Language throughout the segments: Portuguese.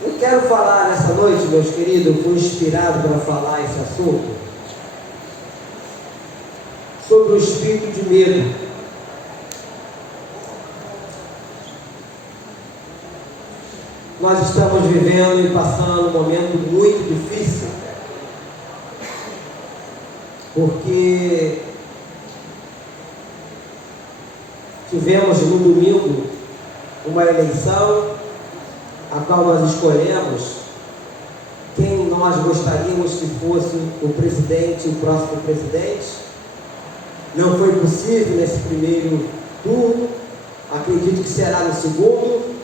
Eu quero falar nessa noite, meus queridos, fui inspirado para falar esse assunto, sobre o espírito de medo. Nós estamos vivendo e passando um momento muito difícil, porque tivemos no domingo uma eleição, a qual nós escolhemos quem nós gostaríamos que fosse o presidente, o próximo presidente. Não foi possível nesse primeiro turno, acredito que será no segundo.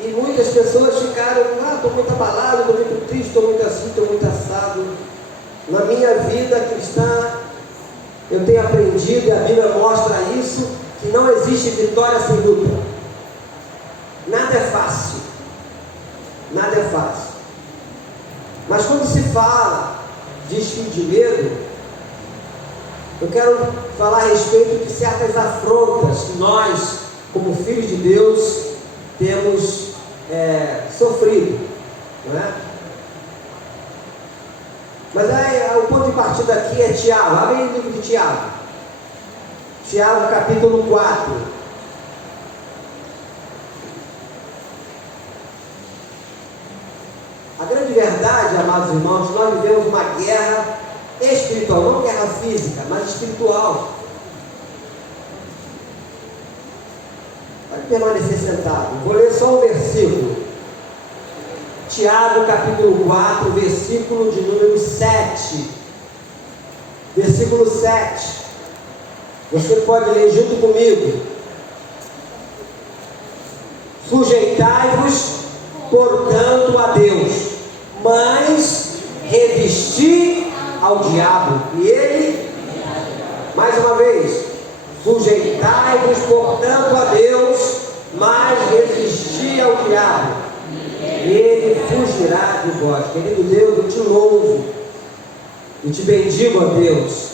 E muitas pessoas ficaram, estou muito abalado, estou muito triste, estou muito assim, estou muito assado. Na minha vida cristã, eu tenho aprendido, e a Bíblia mostra isso, que não existe vitória sem luta. Nada é fácil. Nada é fácil. Mas quando se fala de espírito de medo, eu quero falar a respeito de certas afrontas que nós, como filhos de Deus, temos sofrido, não é? Mas o ponto de partida aqui é Tiago. Abre aí o livro de Tiago. Tiago, capítulo 4. A grande verdade, amados irmãos, nós vivemos uma guerra espiritual, não guerra física, mas espiritual. Pode permanecer sentado. Vou ler só um versículo. Tiago, capítulo 4, versículo de número 7. Versículo 7. Você pode ler junto comigo. Sujeitai-vos, portanto, a Deus, mas resisti ao diabo, e ele, mais uma vez, sujeitai-vos, portanto, a Deus, mas resisti ao diabo, e ele fugirá de vós. Querido Deus, eu te louvo, eu te bendigo, ó Deus,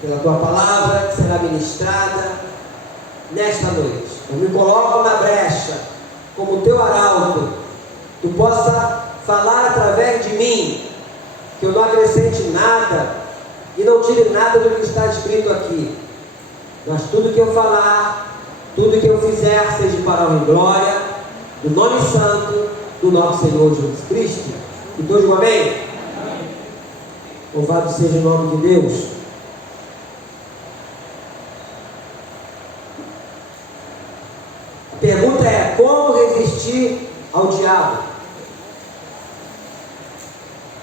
pela tua palavra que será ministrada nesta noite. Eu me coloco na brecha, como teu arauto, tu possa falar através de mim, que eu não acrescente nada e não tire nada do que está escrito aqui, mas tudo que eu falar, tudo que eu fizer, seja para a honra e glória do nome santo do nosso Senhor Jesus Cristo. E todos digam amém? Amém. Louvado seja o nome de Deus. A pergunta é: como resistir ao diabo?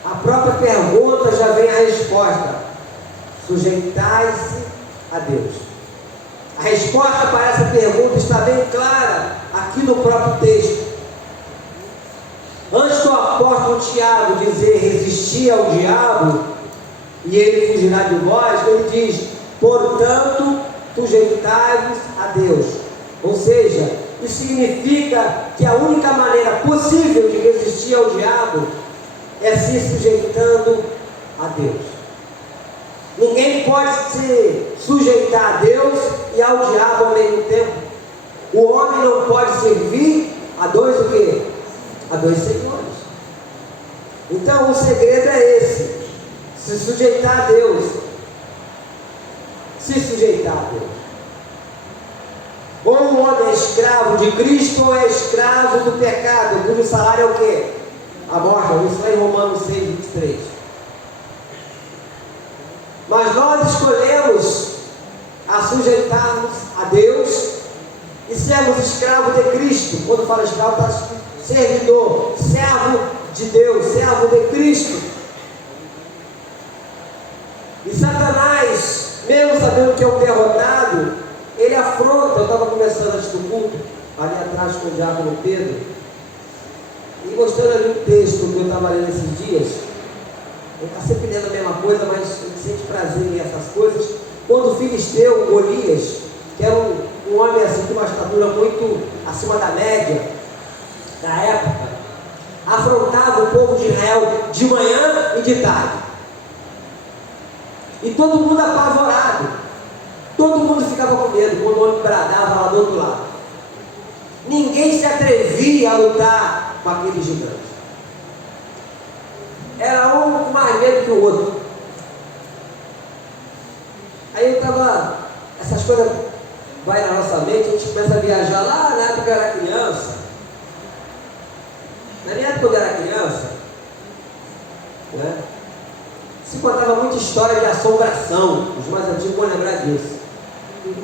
A própria pergunta já vem a resposta: sujeitai-se a Deus. A resposta para essa pergunta está bem clara aqui no próprio texto. Antes do apóstolo Tiago dizer resistir ao diabo e ele fugirá de vós, ele diz: portanto, sujeitai-vos a Deus. Ou seja, isso significa que a única maneira possível de resistir ao diabo é se sujeitando a Deus. Ninguém pode se sujeitar a Deus e ao diabo ao mesmo tempo. O homem não pode servir a dois o quê? A dois senhores. Então o segredo é esse: se sujeitar a Deus. Se sujeitar a Deus. Ou o homem é escravo de Cristo ou é escravo do pecado, cujo salário é o quê? A morte. Isso está em Romanos 6, 23. Mas nós escolhemos a sujeitarmos a Deus e sermos escravos de Cristo. Quando fala escravo, está servidor, servo de Deus, servo de Cristo. E Satanás, mesmo sabendo que é um derrotado, ele afronta. Eu estava conversando antes do culto, ali atrás com o diácono Pedro, e mostrando ali um texto que eu estava lendo esses dias. Eu estava sempre lendo a mesma coisa, mas eu sente prazer em ler essas coisas. Quando o filisteu, Golias, que era um homem assim, com uma estatura muito acima da média da época, afrontava o povo de Israel de manhã e de tarde. E todo mundo apavorado. Todo mundo ficava com medo quando o homem bradava lá do outro lado. Ninguém se atrevia atrevia a lutar com aquele gigante. Era um com mais medo que o outro. Aí eu estava, essas coisas vai na nossa mente, a gente começa a viajar lá na época que eu era criança. Na minha época, quando eu era criança, né, se contava muita história de assombração. Os mais antigos vão lembrar disso.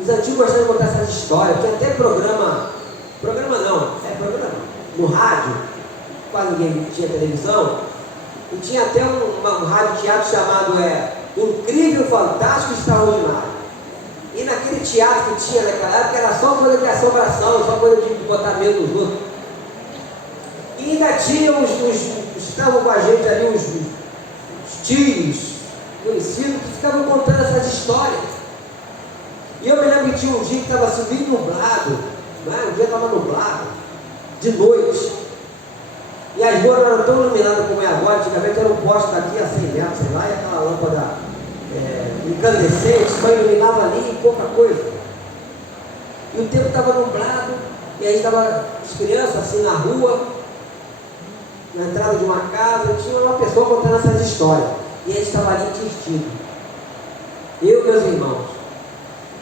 Os antigos gostavam de contar essas histórias. Tinha até programa no rádio, quase ninguém tinha televisão, e tinha até um rádio teatro chamado Incrível, Fantástico e Extraordinário. E naquele teatro que tinha naquela época era só coisa de assombração, só coisa de botar medo nos outros. E ainda tinha estavam com a gente ali os tios, conhecidos, que ficavam contando essas histórias. E eu me lembro que tinha um dia que estava subindo nublado, né? Um dia estava nublado, de noite. E as ruas não eram tão iluminadas como é agora. Antigamente era um poste daqui a 100 metros, sei lá, e aquela lâmpada incandescente, só iluminava ali pouca coisa. E o tempo estava nublado, e aí estavam as crianças assim na rua, na entrada de uma casa, e tinha uma pessoa contando essas histórias. E ele estava ali entirtido. Eu e meus irmãos.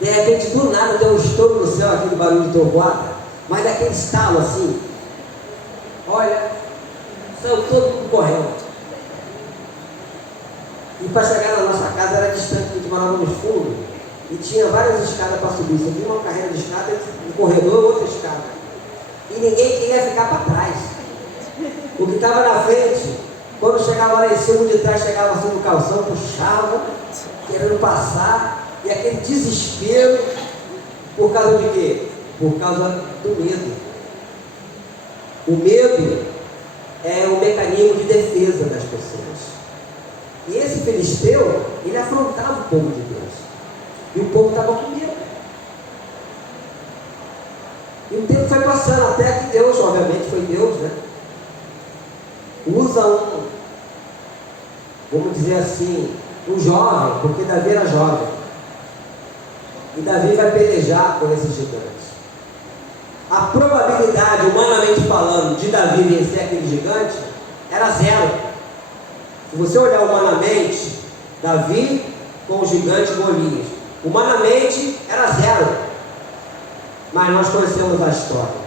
De repente, do nada, deu um estouro no céu, aquele barulho de trovoada, mas daquele estalo assim. Olha, saiu todo mundo correndo. E para chegar na nossa casa era distante, a gente morava no fundo, e tinha várias escadas para subir. Você tinha uma carreira de escada, um corredor, outra escada. E ninguém queria ficar para trás. O que estava na frente, quando chegava lá em cima, de trás chegava assim no calção, puxava, querendo passar. E aquele desespero, por causa de quê? Por causa do medo. O medo é um mecanismo de defesa das pessoas. E esse filisteu, ele afrontava o povo de Deus. E o povo estava com medo. E o tempo foi passando, até que Deus, obviamente foi Deus, né? Usa vamos dizer assim, um jovem, porque Davi era jovem. E Davi vai pelejar com esses gigantes. A probabilidade, humanamente falando, de Davi vencer aquele gigante era zero. Se você olhar humanamente, Davi com o gigante Golias, humanamente era zero. Mas nós conhecemos a história.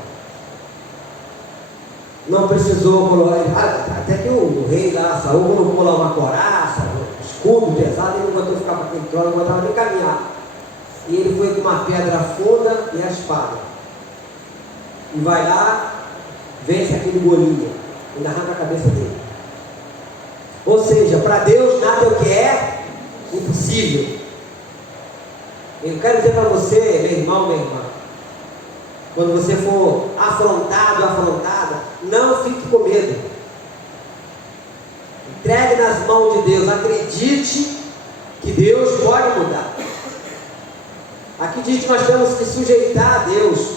Não precisou colocar, até que o rei lá, Saúl, colocou lá uma coraça, um escudo pesado, ele não botou ficar para aquele trono, não botava nem caminhar. E ele foi com uma pedra funda e a espada. E vai lá, vence aquele Golias, e arranca a cabeça dele. Ou seja, para Deus nada é o que é impossível. Eu quero dizer para você, meu irmão, minha irmã, quando você for afrontado, afrontada, não fique com medo. Entregue nas mãos de Deus. Acredite que Deus pode mudar. Aqui diz que nós temos que sujeitar a Deus.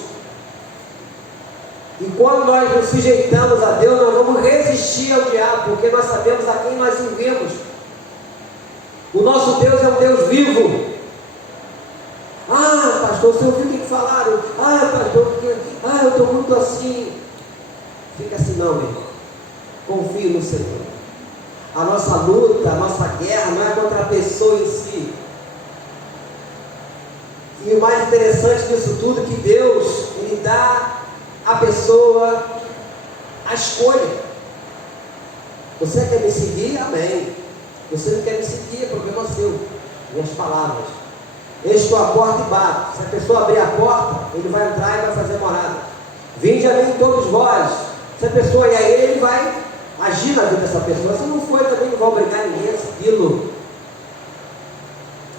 E quando nós nos sujeitamos a Deus, nós vamos resistir ao diabo, porque nós sabemos a quem nós servimos. O nosso Deus é um Deus vivo. Ah, pastor, você ouviu o que falaram? Ah, pastor, eu estou muito assim. Fica assim não, meu irmão. Confie no Senhor. A nossa luta, a nossa guerra não é contra a pessoa em si. E o mais interessante disso tudo é que Deus, Ele dá à pessoa a escolha. Você quer me seguir? Amém. Você não quer me seguir, é problema seu. Minhas palavras. Eu estou à porta e bato. Se a pessoa abrir a porta, ele vai entrar e vai fazer morada. Vinde a mim todos vós. Se a pessoa ir a ele vai agir na vida dessa pessoa. Se não for, também não vai obrigar ninguém a segui-lo.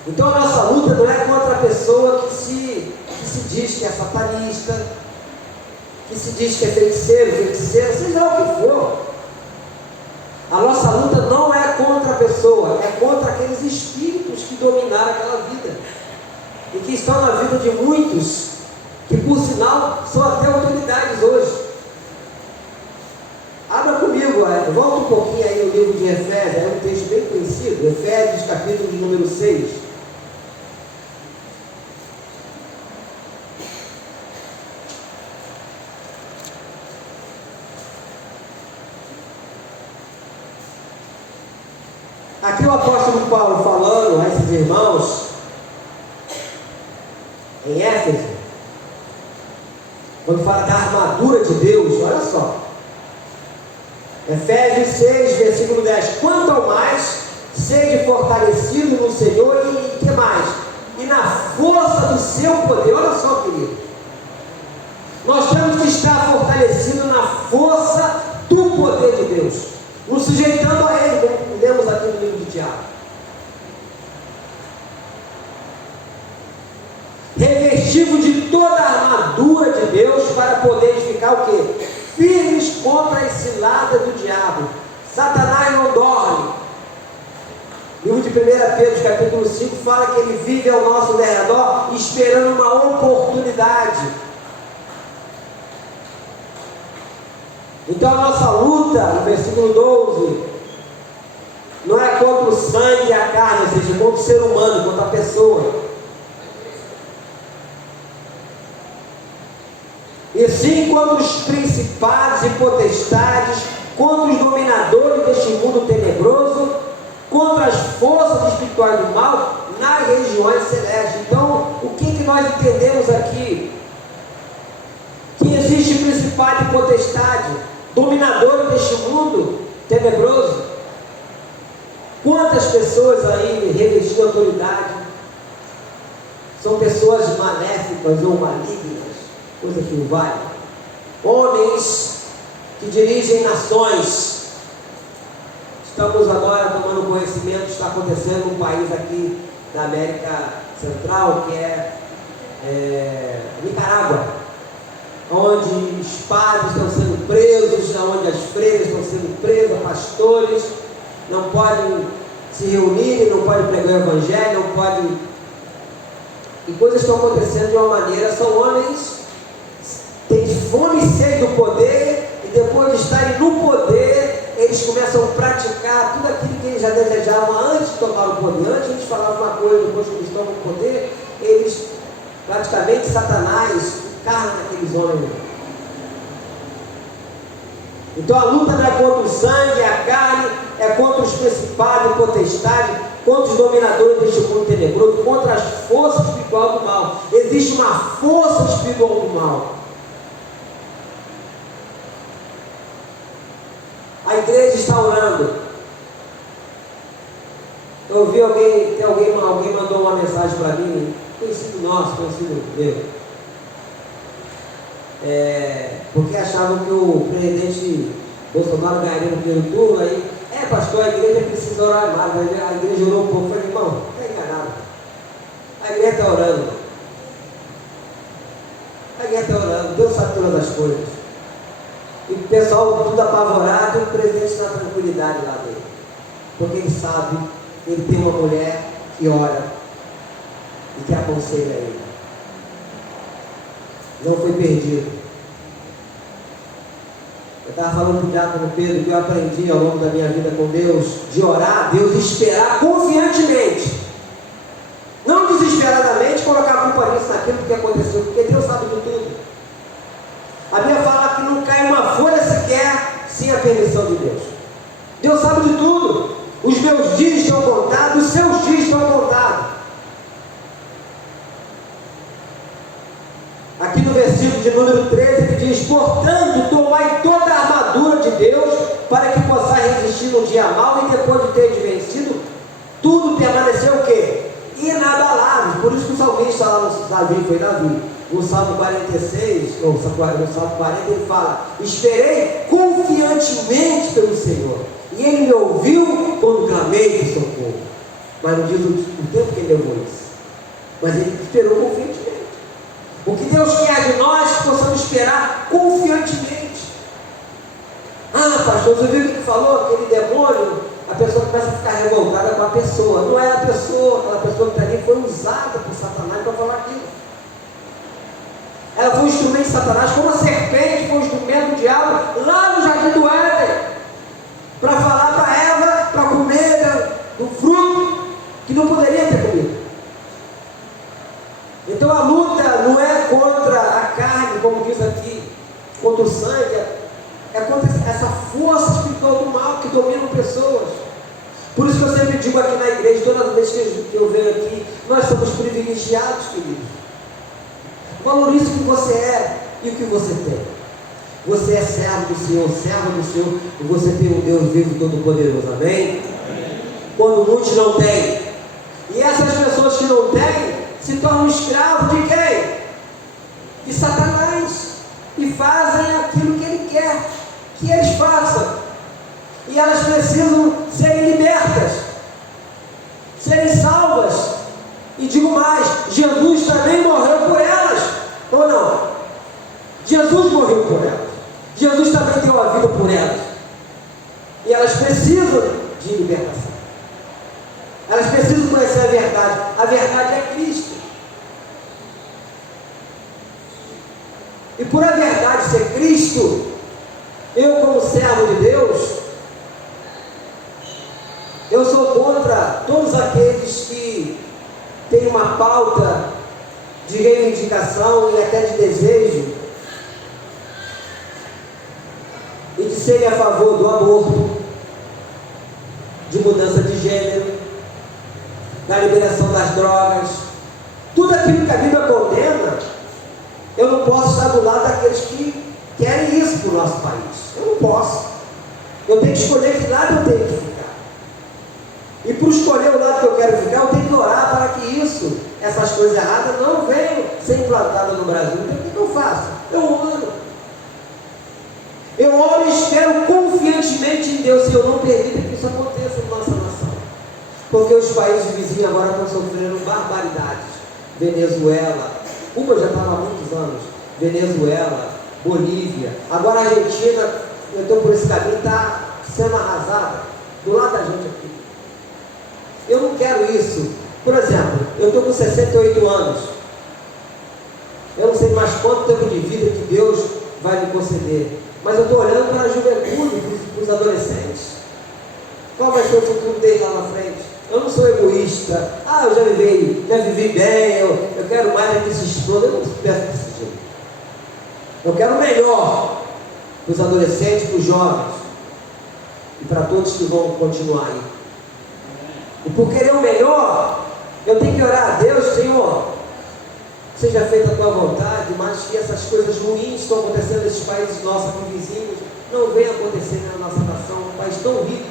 Então a nossa luta não é contra a pessoa que se diz que é satanista, que se diz que é feiticeiro, seja lá o que for. A nossa luta não é contra a pessoa, é contra aqueles espíritos que dominaram aquela vida. E que estão na vida de muitos, que por sinal são até autoridades hoje. Abra comigo, volta um pouquinho aí no livro de Efésios, é um texto bem conhecido, Efésios capítulo de número 6. Aqui o apóstolo Paulo falando a esses irmãos em Éfeso, quando fala da armadura de Deus, olha só, Efésios 6, versículo 10, quanto ao mais, sede fortalecido no Senhor e que mais? E na força do seu poder. Olha só, querido, nós temos que estar fortalecidos na força do poder de Deus, nos sujeitando a Ele, como lemos aqui no livro de Tiago. Revestido de toda a armadura de Deus para poder ficar o quê? Firmes contra as ciladas do diabo. Satanás não dorme. O livro de 1 Pedro, capítulo 5, fala que ele vive ao nosso derredor esperando uma oportunidade. Então a nossa luta, no versículo 12, não é contra o sangue e a carne, ou seja, contra o ser humano, contra a pessoa. E sim contra os principados e potestades, contra os dominadores deste mundo tenebroso, contra as forças espirituais do mal nas regiões celestes. Então, o que nós entendemos aqui? Que existe principado e potestade, dominador deste mundo tenebroso. Quantas pessoas aí revestidas de autoridade são pessoas maléficas ou malignas, coisa que não vale. Homens que dirigem nações. Estamos agora tomando conhecimento que está acontecendo num país aqui da América Central, que é Nicarágua, onde os padres estão sendo presos, onde as freiras estão sendo presas, pastores não podem se reunir, não podem pregar o evangelho, não podem. E coisas estão acontecendo de uma maneira, são homens que têm fome e sede do poder, e depois de estarem no poder, eles começam a praticar tudo aquilo que eles já desejavam antes de tomar o poder. Antes a gente falava uma coisa, depois que eles tomam o poder, eles praticamente Satanás encarna naqueles homens. Então a luta não é contra o sangue, a carne, é contra os principados e potestades, contra os dominadores deste mundo tenebroso, contra as forças espirituais do mal. Existe uma força espiritual do mal. A igreja está orando. Eu ouvi alguém mandou uma mensagem para mim, conhecido nosso, conhecido meu, porque achavam que o presidente Bolsonaro ganharia no primeiro turno. Aí, pastor, a igreja precisa orar mais. A igreja orou um pouco. Eu falei, irmão, está enganado. A igreja está orando. A igreja está orando. Deus sabe todas as coisas. E o pessoal tudo apavorado, e o presidente na tranquilidade lá dele. Porque ele sabe, ele tem uma mulher que ora e que aconselha ele. Não foi perdido. Eu estava falando para o diácono Pedro que eu aprendi ao longo da minha vida com Deus, de orar a Deus e esperar confiantemente. Não desesperadamente colocar a culpa nisso, naquilo que aconteceu, porque Deus sabe de tudo. A Bíblia fala que não cai uma folha sequer sem a permissão de Deus. Deus sabe de tudo. Os meus dias estão contados, os seus dias estão contados. Aqui no versículo de número 13 ele diz: portanto, tomai toda a armadura de Deus, para que possais resistir no dia mau, e depois de ter vencido, tudo permaneceu o quê? Inabalável. Por isso que o salmista lá no Davi, no Salmo 46, ou no Salmo 40, ele fala: esperei confiantemente pelo Senhor, e Ele me ouviu quando clamei por socorro. Mas não diz o tempo que Ele levou isso, mas Ele esperou confiantemente. O que Deus quer de nós é que possamos esperar confiantemente. Ah, pastor, você viu o que ele falou? Aquele demônio, a pessoa começa a ficar revoltada com a pessoa. Não é a pessoa, aquela pessoa que está ali foi usada por Satanás para falar aquilo. Ela foi um instrumento de Satanás, como a serpente foi um instrumento do diabo lá no jardim do Éden, para falar para Eva, para comer do fruto que não poderia ter comido. Então a luta não é contra a carne, como diz aqui, contra o sangue, é contra essa força espiritual do mal que domina pessoas. Por isso que eu sempre digo aqui na igreja, toda vez que eu venho aqui, nós somos privilegiados, queridos. Valorize o que você é e o que você tem. Você é servo do Senhor, e você tem um Deus vivo todo-poderoso, amém? Quando muitos não têm, e essas pessoas que não têm, se tornam escravos de quem? De Satanás, e fazem aquilo que ele quer que eles façam, e elas precisam serem libertas, serem salvas, e digo mais, Jesus também morreu por elas, ou não? Jesus morreu por elas, Jesus também deu a vida por elas, e elas precisam de libertação, elas precisam conhecer a verdade é Cristo, e por a verdade ser Cristo, eu como servo de Deus, eu sou contra todos aqueles que têm uma pauta de reivindicação e até de desejo e de serem a favor do aborto, de mudança de gênero, da liberação das drogas, tudo aquilo que a Bíblia condena. Eu não posso estar do lado daqueles que querem isso para o nosso país. Eu não posso. Eu tenho que escolher que lado eu tenho que ficar. E por escolher o lado que eu quero ficar, eu tenho que orar para que isso, essas coisas erradas, não venham ser implantadas no Brasil. Então o que eu faço? Eu oro. Eu oro e espero confiantemente em Deus, Senhor, não permita que isso aconteça na nossa nação. Porque os países vizinhos agora estão sofrendo barbaridades. Venezuela, Cuba já estava há muitos anos. Venezuela, Bolívia, agora a Argentina, eu estou por esse caminho, está sendo arrasada do lado da gente aqui. Eu não quero isso. Por exemplo, eu estou com 68 anos. Eu não sei mais quanto tempo de vida que Deus vai me conceder. Mas eu estou olhando para a juventude, para os adolescentes. Qual vai ser o futuro deles lá na frente? Eu não sou egoísta. Eu já vivi bem, eu quero mais que se exploda. Eu não peço desse jeito. Eu quero o melhor para os adolescentes, para os jovens e para todos que vão continuar aí. E por querer o melhor, eu tenho que orar a Deus, Senhor, seja feita a tua vontade, mas que essas coisas ruins que estão acontecendo nesses países nossos aqui vizinhos não venham acontecer na nossa nação, um país tão rico.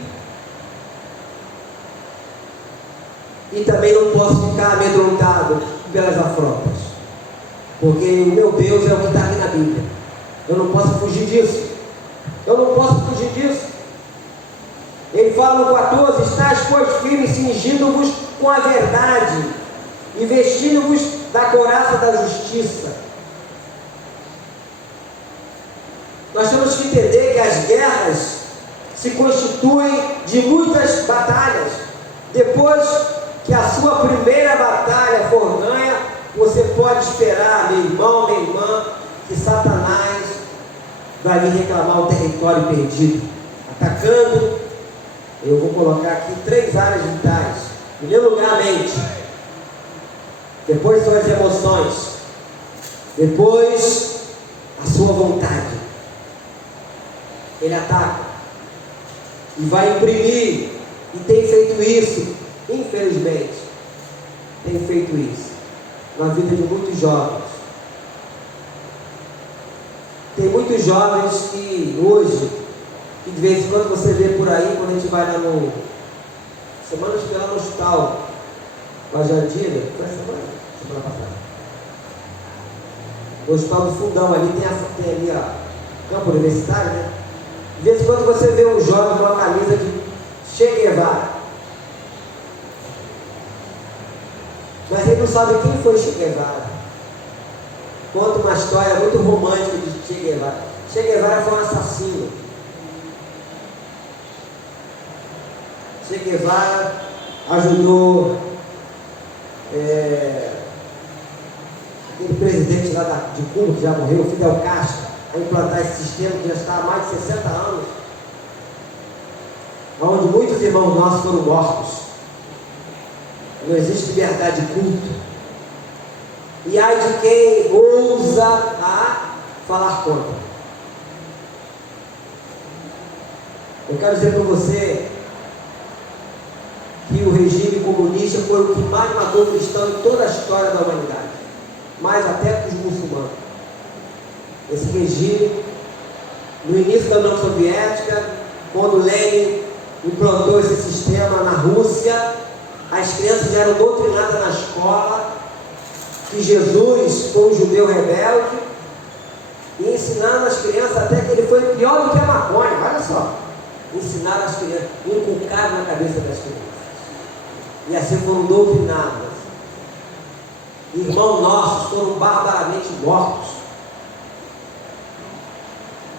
E também não posso ficar amedrontado pelas afrontas, porque o meu Deus é o que está aqui na Bíblia. Eu não posso fugir disso. Ele fala no 14: estáis, pois, firmes, cingindo-vos com a verdade e vestindo-vos da couraça da justiça. Nós temos que entender que as guerras se constituem de muitas batalhas. Depois que a sua primeira batalha for ganha, você pode esperar, meu irmão, minha irmã, que Satanás vai vir reclamar o território perdido, atacando. Eu vou colocar aqui 3 áreas vitais. Em primeiro lugar, a mente. Depois são as emoções. Depois, a sua vontade. Ele ataca e vai imprimir, e tem feito isso, infelizmente, tem feito isso na vida de muitos jovens. Tem muitos jovens que hoje, que de vez em quando você vê por aí, quando a gente vai lá no semana que vem lá no hospital com a Jandira, foi semana passada, no hospital do Fundão ali, tem ali a campo universitário, né? De vez em quando você vê um jovem com uma camisa de Che Guevara, mas ele não sabe quem foi Che Guevara. Conta uma história muito romântica de Che Guevara. Che Guevara foi um assassino. Che Guevara ajudou aquele presidente lá de Cuba, que já morreu, Fidel Castro, a implantar esse sistema que já está há mais de 60 anos, onde muitos irmãos nossos foram mortos. Não existe liberdade de culto. E ai de quem ousa a falar contra. Eu quero dizer para você o regime comunista foi o que mais matou o cristão em toda a história da humanidade, mais até que os muçulmanos. Esse regime, no início da União Soviética, quando Lenin implantou esse sistema na Rússia, as crianças eram doutrinadas na escola que Jesus foi um judeu rebelde, e ensinaram as crianças até que ele foi pior do que a maconha. Olha só, ensinaram as crianças, inculcaram na cabeça das crianças, e assim foram doutrinadas. Irmãos nossos foram barbaramente mortos.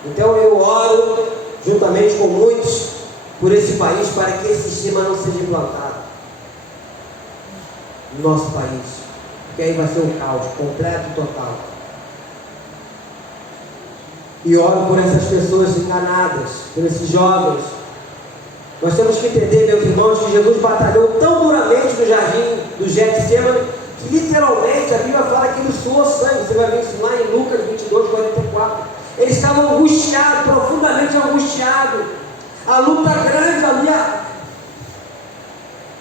Então eu oro, juntamente com muitos, por esse país, para que esse sistema não seja implantado no nosso país, porque aí vai ser um caos completo e total. E oro por essas pessoas enganadas, por esses jovens. Nós temos que entender, meus irmãos, que Jesus batalhou tão duramente no jardim do Getsemane, que literalmente a Bíblia fala que ele suou sangue. Você vai ver isso lá em Lucas 22, 44. Eles estavam angustiados, profundamente angustiados. A luta grande,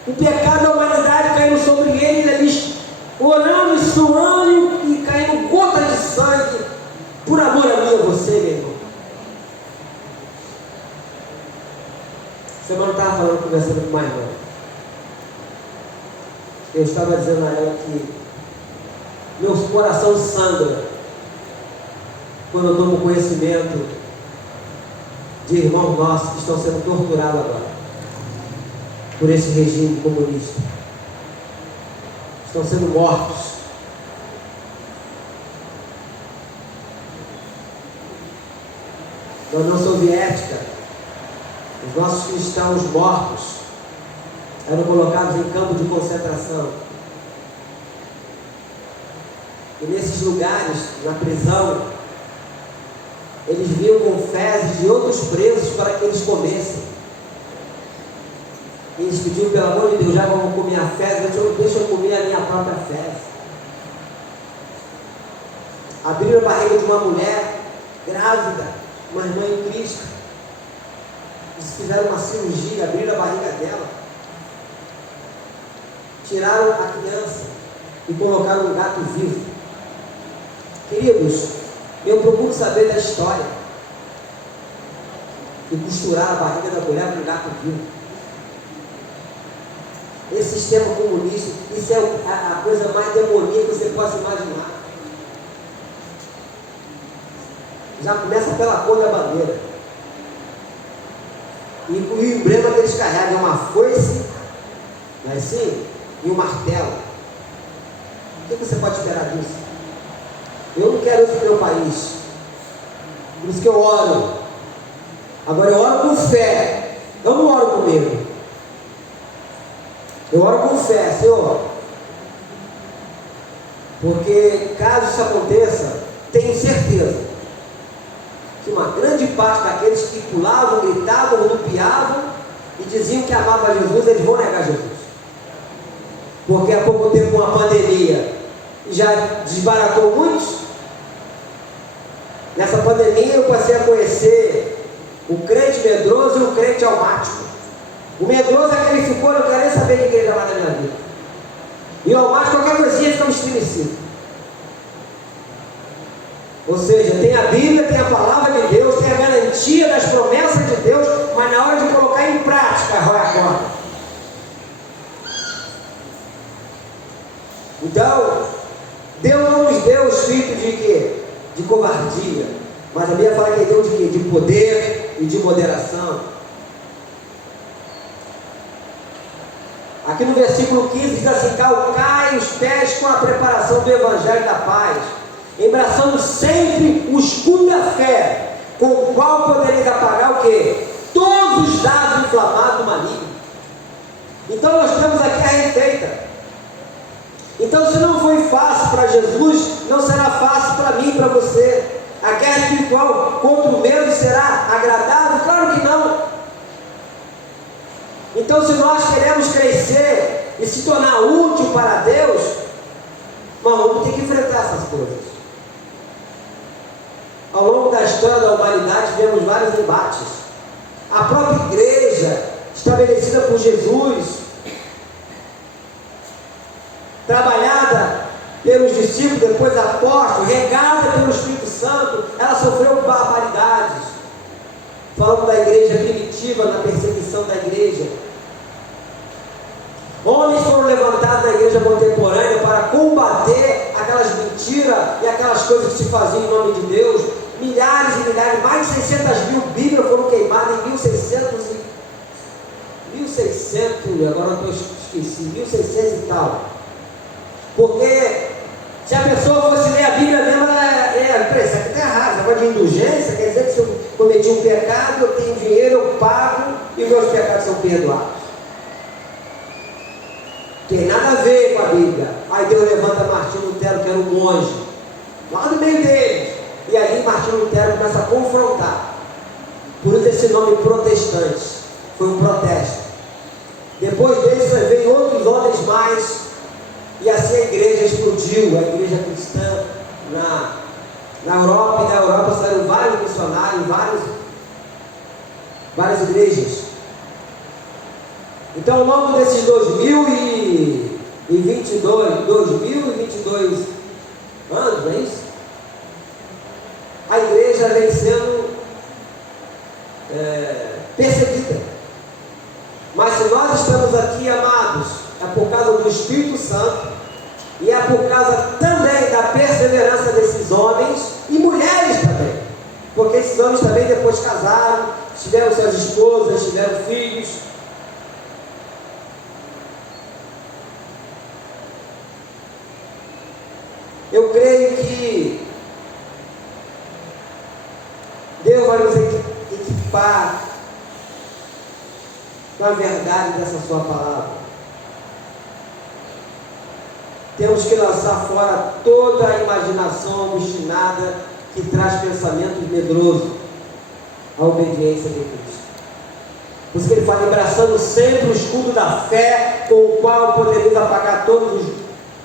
o pecado da humanidade caindo sobre eles orando e suando e caindo gotas de sangue, por amor a mim e a você, meu irmão. Semana eu estava falando, conversando com uma irmã. Eu estava dizendo a ela que meu coração sangra quando eu tomo conhecimento de irmãos nossos que estão sendo torturados agora por esse regime comunista. Estão sendo mortos. Na União Soviética, os nossos cristãos mortos eram colocados em campo de concentração. E nesses lugares, na prisão, eles vinham com fezes de outros presos para que eles comessem. E eles pediam, pelo amor de Deus, já vamos comer a fezes, deixa eu comer a minha própria fezes. Abriram a barriga de uma mulher grávida, uma irmã em Cristo. Eles fizeram uma cirurgia, abriram a barriga dela, tiraram a criança e colocaram um gato vivo. Queridos, eu procuro saber da história e costurar a barriga da mulher com um gato vivo. Esse sistema comunista, isso é a coisa mais demoníaca que você possa imaginar. Já começa pela cor da bandeira. E o emblema que eles carregam é uma foice, não é assim? E um martelo. O que você pode esperar disso? Eu não quero isso para o meu país. Por isso que eu oro. Agora eu oro com fé. Eu não oro com medo. Eu oro com fé, Senhor. Porque caso isso aconteça, tenho certeza que uma grande parte daqueles que pulavam, gritavam, rodopiavam e diziam que amavam Jesus, eles vão negar Jesus. Porque há pouco tempo uma pandemia já desbaratou muitos. Nessa pandemia eu passei a conhecer o crente medroso e o crente almático. O medroso é aquele que ficou, não quer nem saber de igreja lá na minha vida. E o almático, qualquer coisinha fica estremecido. Ou seja, tem a Bíblia, tem a palavra de Deus, tem a garantia das promessas de Deus, mas na hora de colocar em prática, rói a corda. Então, Deus não nos deu o espírito de quê? De covardia. Mas a Bíblia fala que Ele deu de quê? De poder e de moderação. Aqui no versículo 15 diz assim: calcai os pés com a preparação do Evangelho da paz, embraçando sempre o escudo da fé, com o qual podereis apagar o quê? Todos os dardos inflamados do maligno. Então nós temos aqui a receita. Então, se não foi fácil para Jesus, não será fácil para mim e para você. A guerra espiritual contra o medo será agradável? Claro que não. Então, se nós queremos crescer e se tornar útil para Deus, nós vamos ter que enfrentar essas coisas. Ao longo da história da humanidade, tivemos vários embates. A própria igreja, estabelecida por Jesus, pelos discípulos, depois apóstolos, regada pelo Espírito Santo, ela sofreu barbaridades. Falando da igreja primitiva, na perseguição da igreja. Homens foram levantados na igreja contemporânea para combater aquelas mentiras e aquelas coisas que se faziam em nome de Deus. Milhares e milhares, mais de 600 mil Bíblias foram queimadas em 1600, agora eu esqueci, 1600 e tal. Porque se a pessoa fosse ler a Bíblia mesmo, isso aqui está errado, negócio de indulgência, quer dizer que se eu cometi um pecado, eu tenho dinheiro, eu pago e meus pecados são perdoados. Tem nada a ver com a Bíblia. Aí Deus levanta Martinho Lutero, que era um monge, lá no meio deles, e ali Martinho Lutero começa a confrontar. Por isso esse nome protestante, foi um protesto. Depois deles veio outros homens mais, e assim a igreja explodiu, a igreja cristã na Europa, e da Europa saíram vários missionários, várias igrejas. Então, ao longo desses 2022 anos, não é isso? A igreja vem sendo perseguida. Mas se nós estamos aqui, amados, é por causa do Espírito Santo e é por causa também da perseverança desses homens e mulheres também, porque esses homens também depois casaram, tiveram suas esposas, tiveram filhos. Eu creio que Deus vai nos equipar com a verdade dessa sua palavra. Temos que lançar fora toda a imaginação obstinada que traz pensamentos medrosos à obediência de Cristo. Por isso que ele fala, abraçando sempre o escudo da fé, com o qual podereis apagar todos os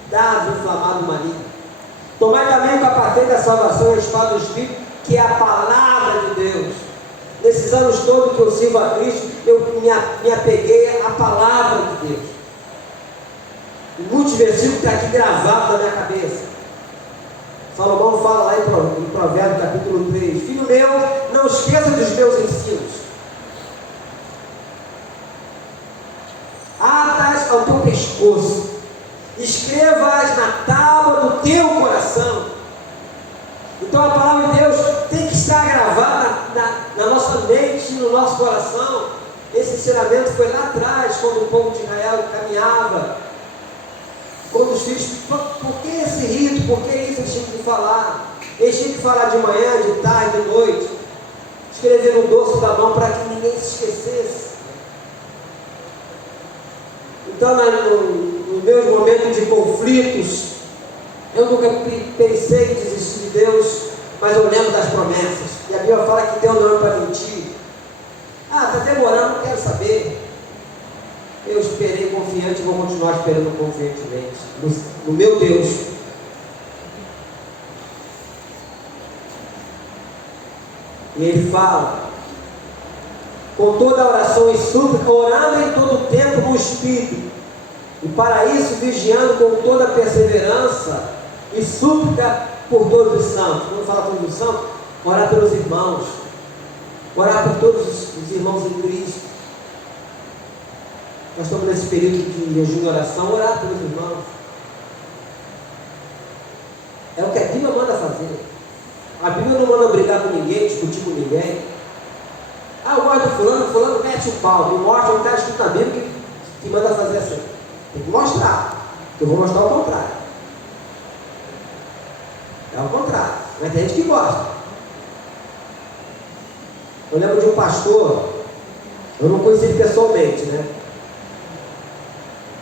dardos inflamados do maligno. Tomai também o capacete da salvação e a espada do Espírito, que é a palavra de Deus. Nesses anos todos que eu sirvo a Cristo, eu me apeguei à palavra de Deus. Muitos versículos estão aqui gravados na minha cabeça. Salomão fala lá em Provérbios capítulo 3: Filho meu, não esqueça dos meus ensinos. Ata-as ao teu pescoço, escreva-as na tábua do teu coração. Então a palavra de Deus tem que estar gravada na nossa mente, no nosso coração. Esse ensinamento foi lá atrás, quando o povo de Israel caminhava. Quando os filhos, por que esse rito? Por que isso eles tinham que falar? Eles tinham que falar de manhã, de tarde, de noite. Escrever no dorso da mão para que ninguém se esquecesse. Então, nos meus momentos de conflitos, eu nunca pensei em desistir de Deus, mas eu lembro das promessas. E a Bíblia fala que Deus não é para mentir. Está demorando, não quero saber. Eu esperei confiante e vou continuar esperando confiantemente no meu Deus. E ele fala, com toda a oração e súplica, orando em todo o tempo no Espírito, e para isso vigiando com toda a perseverança e súplica por todos os santos. Quando fala todos os santos, orar pelos irmãos, orar por todos os irmãos em Cristo. Nós estamos nesse período de jejum e oração, orar pelos irmãos. É o que a Bíblia manda fazer. A Bíblia não manda brigar com ninguém, discutir com ninguém. Eu gosto do fulano mete o pau. Me mostra, não está escrito na Bíblia que manda fazer assim. Tem que mostrar. Eu vou mostrar o contrário. É o contrário. Mas tem gente que gosta. Eu lembro de um pastor, eu não conheci ele pessoalmente, né?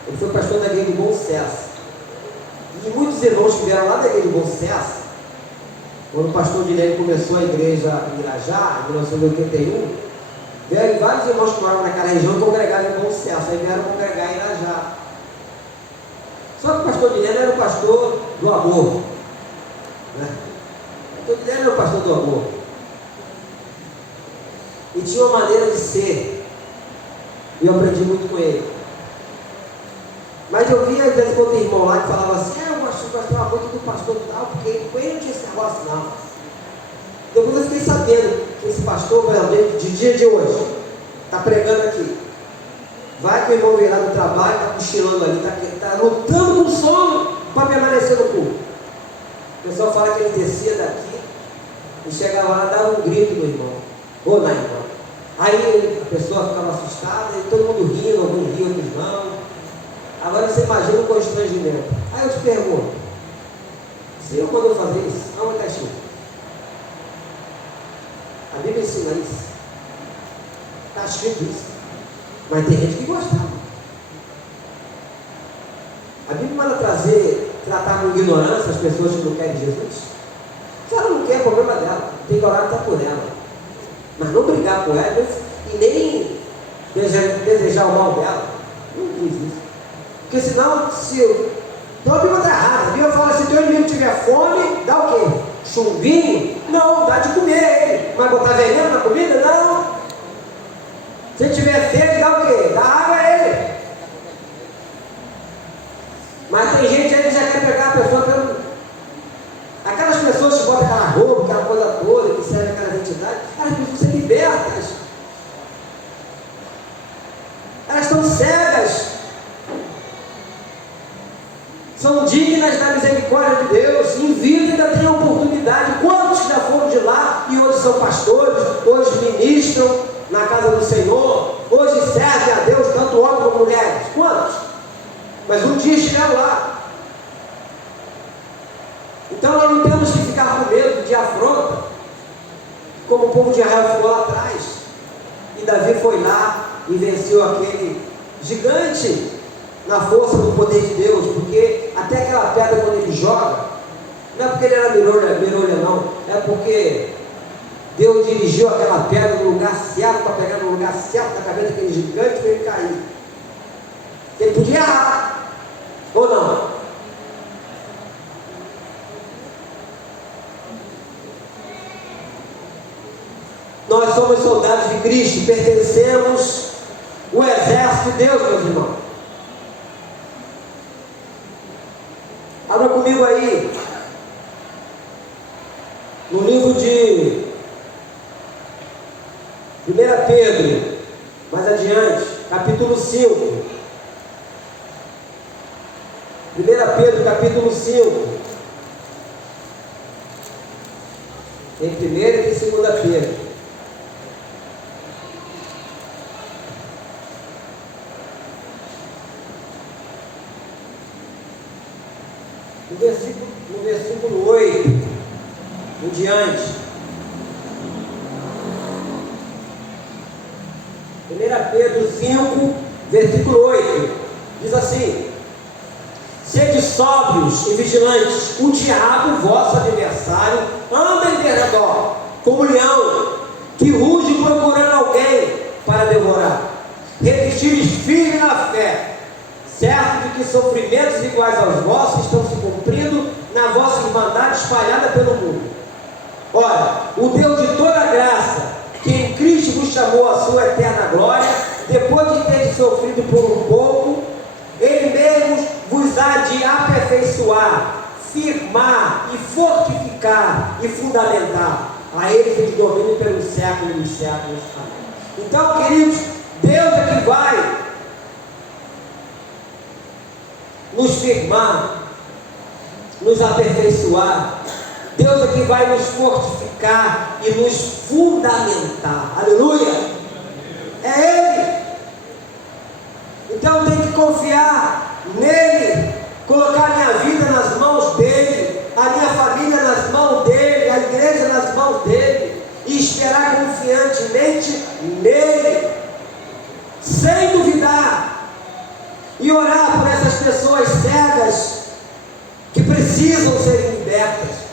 Ele foi pastor da igreja de Bom Sucesso. E muitos irmãos que vieram lá da igreja de Bom Sucesso, quando o pastor Dinelli começou a igreja em Irajá, em 1981, vieram vários irmãos que moravam naquela região e congregaram em Bom Sucesso. Aí vieram congregar em Irajá. Só que o pastor Dinelli era o pastor do amor. Né? O pastor Dinelli era o pastor do amor. E tinha uma maneira de ser. E eu aprendi muito com ele. Mas eu via às vezes quando tem irmão lá que falava assim, eu gostava muito do pastor tal, porque com ele não tinha esse negócio não. Depois eu fiquei sabendo que esse pastor, por exemplo, de dia de hoje, está pregando aqui. Vai que o irmão virar do trabalho, está cochilando ali, está lutando com sono para permanecer no culto. O pessoal fala que ele descia daqui e chegava lá e dava um grito no irmão, ou na irmã. Aí a pessoa ficava assustada e todo mundo rindo, alguns riam, outros não. Agora você imagina o constrangimento. Aí eu te pergunto, se eu mandou fazer isso, aonde está escrito? A Bíblia ensina isso. Está escrito isso. Mas tem gente que gostava. A Bíblia manda tratar com ignorância as pessoas que não querem Jesus. Se ela não quer, é problema dela. Tem que orar até por ela. Mas não brigar com ela e nem desejar o mal dela. Não diz isso. Porque senão, então a Bíblia está errada. A Bíblia fala, se teu inimigo tiver fome, dá o quê? Chumbinho? Não, dá de comer ele. Mas botar veneno na comida? Não. Se ele tiver sede, dá o quê? Dá água a ele. Mas tem gente aí que já quer pegar a pessoa pelo... Aquelas pessoas que botam aquela roupa, aquela coisa toda, que serve aquelas entidades, elas precisam ser libertas. Elas estão cegas. São dignas da misericórdia de Deus. Em vida ainda tem oportunidade. Quantos já foram de lá e hoje são pastores, hoje ministram na casa do Senhor, hoje servem a Deus, tanto homens como mulheres? Quantos? Mas um dia chegaram lá. Então nós não temos que ficar com medo de afronta, como o povo de Israel ficou lá atrás. E Davi foi lá e venceu aquele gigante na força do poder de Deus, porque até aquela pedra quando ele joga, não é porque ele era mirolha não, é porque Deus dirigiu aquela pedra no lugar certo, para pegar no lugar certo da cabeça daquele gigante para ele cair. Ele podia errar, ou não? Nós somos soldados de Cristo, pertencemos ao exército de Deus, meus irmãos. Abra comigo aí, no livro de 1 Pedro, mais adiante, capítulo 5. 1 Pedro, capítulo 5. Tem 1 e tem 2 Pedro. No versículo 8 em diante. 1 Pedro 5, versículo 8, diz assim: sede sóbrios e vigilantes, o diabo, vosso adversário, anda em derredor, como leão, que ruge procurando alguém para devorar. Resistir firme na fé, certo de que sofrimentos iguais aos vossos estão se cumprindo na vossa irmandade espalhada pelo mundo. Ora, o Deus de toda graça, que em Cristo vos chamou à sua eterna glória, depois de ter sofrido por um pouco, Ele mesmo vos há de aperfeiçoar, firmar e fortificar e fundamentar. A Ele que domina pelos séculos dos séculos. Amém. Então, queridos, Deus é que vai nos firmar, nos aperfeiçoar. Deus é que vai nos fortificar e nos fundamentar. Aleluia! É Ele. Então eu tenho que confiar nele, colocar minha vida nas mãos dele, a minha família nas mãos dele, a igreja nas mãos dele, e esperar confiantemente nele, sem duvidar, e orar por essas pessoas cegas que precisam ser libertas.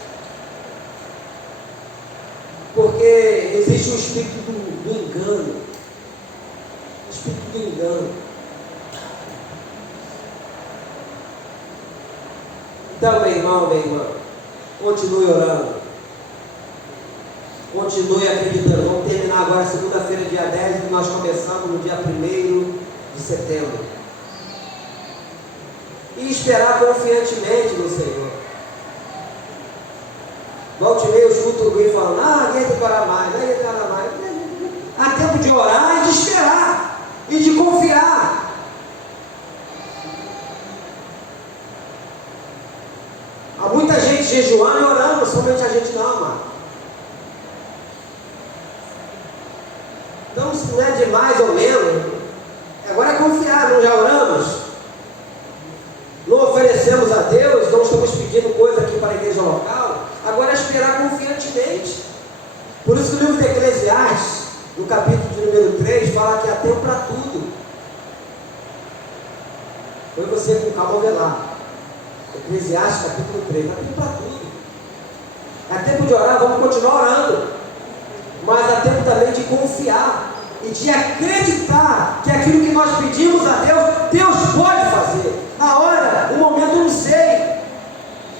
Porque existe o espírito do engano. O espírito do engano. Então, meu irmão, minha irmã, continue orando. Continue acreditando. Vamos terminar agora segunda-feira, dia 10, e nós começamos no dia 1º de setembro. e esperar confiantemente no Senhor. Volte e meia, eu escuto alguém falando, alguém tem que orar mais, alguém tem que orar mais. Há tempo de orar e de esperar, e de confiar. Há muita gente jejuando e orando, somente a gente não, amado. Então, isso não é de mais ou menos. Agora é confiar, não já oramos? Não oferecemos a Deus, não estamos pedindo coisa aqui para a igreja local. Agora é esperar confiantemente. Por isso que o livro de Eclesiastes, no capítulo de número 3, fala que há tempo para tudo. Foi você com calma ver lá. Eclesiastes capítulo 3, há tempo para tudo. É tempo de orar, vamos continuar orando. Mas há tempo também de confiar e de acreditar que aquilo que nós pedimos a Deus, Deus pode fazer. A hora, o momento, eu não sei.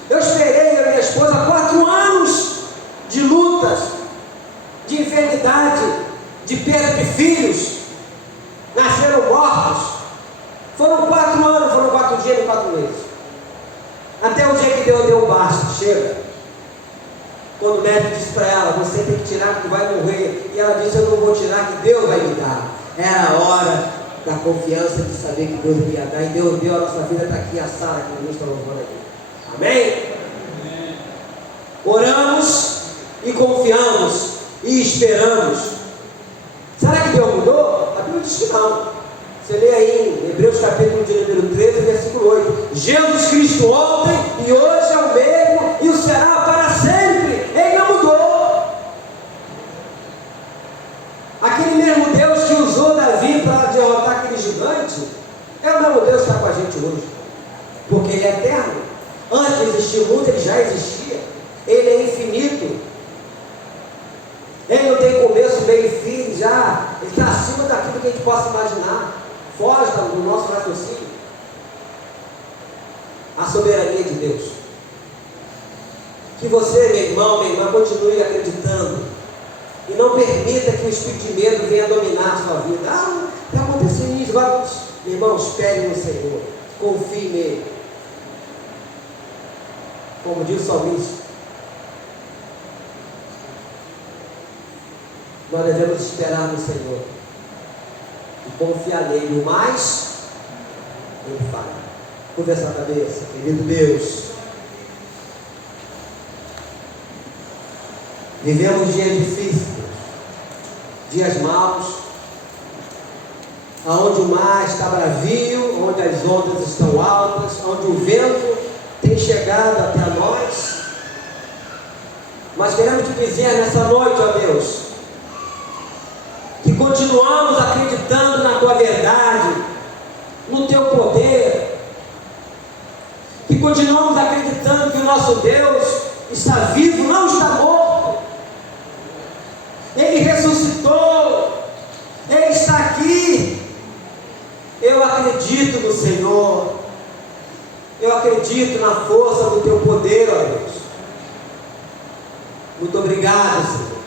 Eu esperei, eu e minha esposa, 4 anos de lutas, de enfermidade, de perda de filhos, nasceram mortos. Foram 4 anos, foram 4 dias e 4 meses. Até o dia que Deus deu o basta, chega. Quando o médico disse para ela, você tem que tirar que vai morrer. E ela disse, eu não vou tirar, que Deus vai me dar. Era a hora da confiança de saber que Deus ia dar. E Deus deu, a nossa vida está aqui, a Sara, que Deus está louvando aqui. Amém? Amém? Oramos e confiamos e esperamos. Será que Deus mudou? A Bíblia diz que não. Você lê aí em Hebreus capítulo de número 13, versículo 8. Jesus Cristo ontem e hoje é o mesmo e o será para sempre. Ele não mudou. Aquele mesmo Deus que usou Davi para derrotar aquele gigante, é o mesmo Deus que está com a gente hoje. Porque Ele é eterno. Antes de existir o mundo, Ele já existia. Ele é infinito. Ele não tem começo, meio e fim, já. Ele está acima daquilo que a gente possa imaginar. Foge do nosso raciocínio. A soberania de Deus. Que você, meu irmão, minha irmã, continue acreditando. E não permita que o espírito de medo venha dominar a sua vida. Está acontecendo isso. Vamos, meu irmão, espere no Senhor. Confie nele. Como diz o salmista, nós devemos esperar no Senhor e confiar nele. O mais, Ele fará. Curva essa cabeça, querido Deus. Vivemos dias difíceis, dias maus, onde o mar está bravio, onde as ondas estão altas, onde o vento tem chegado até nós. Mas queremos te dizer nessa noite, ó Deus, que continuamos acreditando na tua verdade, no teu poder, que continuamos acreditando que o nosso Deus está vivo, não está morto. Ele ressuscitou, Ele está aqui. Eu acredito no Senhor, eu acredito na força do teu poder, ó Deus. Muito obrigado, Senhor.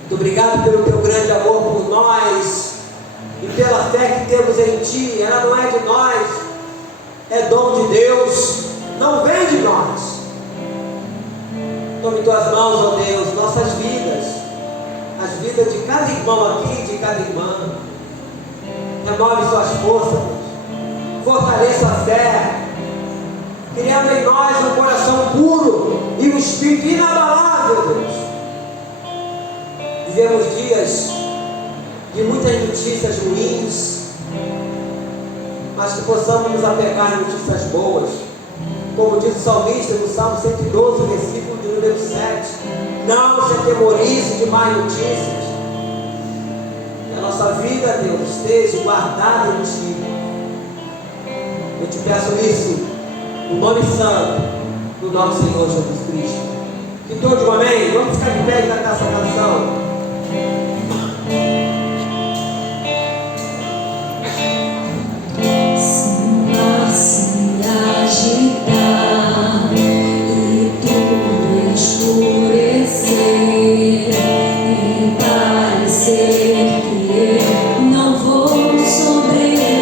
Muito obrigado pelo teu grande amor por nós e pela fé que temos em ti. Ela não é de nós, é dom de Deus, não vem de nós. Tome em tuas mãos, ó Deus, nossas vidas, as vidas de cada irmão aqui, de cada irmã. Renove suas forças, fortaleça a fé, criando em nós um coração puro e um espírito inabalável, Deus. Vivemos dias de muitas notícias ruins, mas que possamos nos apegar em notícias boas. Como diz o salmista no Salmo 112, versículo de número 7. Não se atemorize de más notícias. Que a nossa vida, Deus, esteja guardada em ti. Eu te peço isso no nome santo do nosso Senhor Jesus Cristo. Que todos, amém? Vamos ficar de pé e cantar essa canção. Se agitar e tudo escurecer e parecer que eu não vou sobreviver,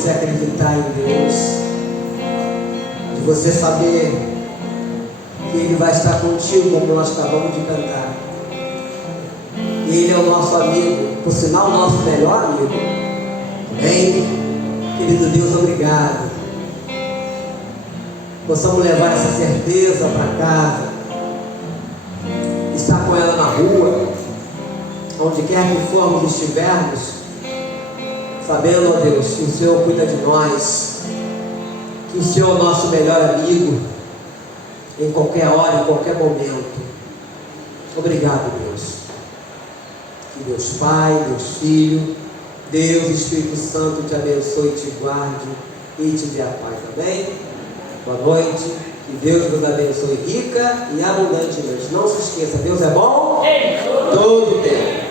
você acreditar em Deus, de você saber que Ele vai estar contigo, como nós acabamos de cantar. Ele é o nosso amigo, por sinal, o nosso melhor amigo. Amém? Querido Deus, obrigado. Possamos levar essa certeza para casa, estar com ela na rua, onde quer que formos estivermos, sabendo, ó Deus, que o Senhor cuida de nós, que o Senhor é o nosso melhor amigo, em qualquer hora, em qualquer momento. Obrigado, Deus. Que Deus Pai, Deus Filho, Deus Espírito Santo te abençoe, te guarde e te dê a paz. Amém? Boa noite. Que Deus nos abençoe rica e abundantemente. Não se esqueça, Deus é bom todo tempo.